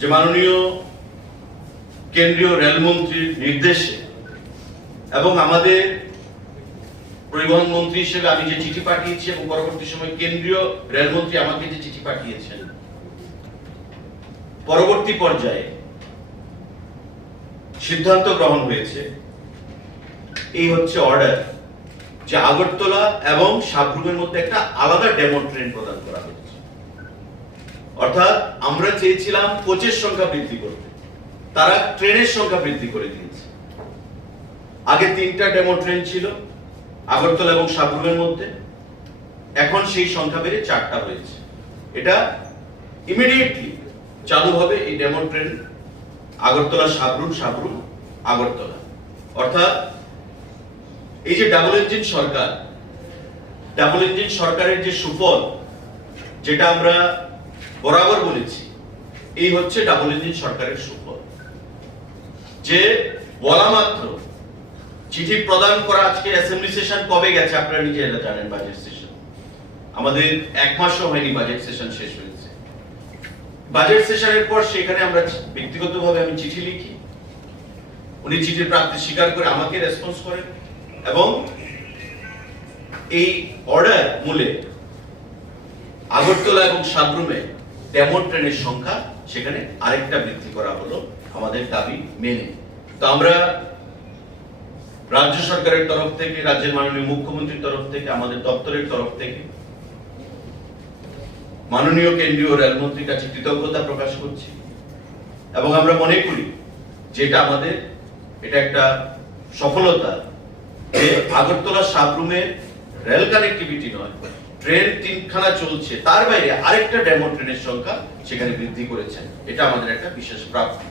যে মাননীয় কেন্দ্রীয় রেলমন্ত্রীর নির্দেশে এবং আমাদের পরিবহন মন্ত্রী হিসেবে আমি যে চিঠি পাঠিয়েছি এবং পরবর্তী সময় কেন্দ্রীয় রেলমন্ত্রী আমাকে যে চিঠি পাঠিয়েছেন, পরবর্তী পর্যায়ে সিদ্ধান্ত গ্রহণ হয়েছে, এই হচ্ছে অর্ডার, যে আগরতলা এবং সাবরুমের মধ্যে একটা আলাদা ডেমো ট্রেন প্রদান করা হয়েছে। অর্থাৎ আমরা চেয়েছিলাম কোচের সংখ্যা বৃদ্ধি করতে, তারা ট্রেনের সংখ্যা বৃদ্ধি করে দিয়েছে। আগে 3টা ডেমো ট্রেন ছিল আগরতলা এবং সাবরুমের মধ্যে, এখন সেই সংখ্যা বেড়ে 4টা হয়েছে। এটা ইমিডিয়েটলি চালু হবে এই ডেমো ট্রেন আগরতলা সাবরুম, সাবরুম আগরতলা। অর্থাৎ এই যে ডাবল ইঞ্জিন সরকার, ডাবল ইঞ্জিন সরকারের যে সুফল, যেটা আমরা বরাবর বলেছি, এই হচ্ছে ডাবল ইঞ্জিন সরকারের সুফল। যে বলা মাত্র চিঠি প্রদান করা, আজকে অ্যাসেম্বলি সেশন কবে গেছে আপনারা নিজেরা জানেন, বাজেট সেশন আমাদের 1 মাসও হয়নি, বাজেট সেশন শেষ হয়েছে। বাজেট সেশনের পর সেখানে আমরা ব্যক্তিগতভাবে আমি চিঠি লিখি, উনি চিঠির প্রাপ্তি স্বীকার করে আমাকে রেসপন্স করেন এবং এই অর্ডার মূলে আগরতলা এবং সাবরুমে ডেমো ট্রেনের সংখ্যা সেখানে আরেকটা বৃদ্ধি করা হলো আমাদের দাবি মেনে। তো আমরা রাজ্য সরকারের তরফ থেকে, রাজ্যের মাননীয় মুখ্যমন্ত্রীর তরফ থেকে, আমাদের দপ্তরের তরফ থেকে মাননীয় কেন্দ্রীয় রেলমন্ত্রীর কাছে কৃতজ্ঞতা প্রকাশ করছি এবং আমরা মনে করি যে এটা একটা সফলতা, যে আগরতলা সাবরুমে রেল কানেক্টিভিটি নয়, ট্রেন 3খানা চলছে, তার বাইরে আরেকটা ডেমো ট্রেনের সংখ্যা সেখানে বৃদ্ধি করেছেন। এটা আমাদের একটা বিশেষ প্রাপ্তি।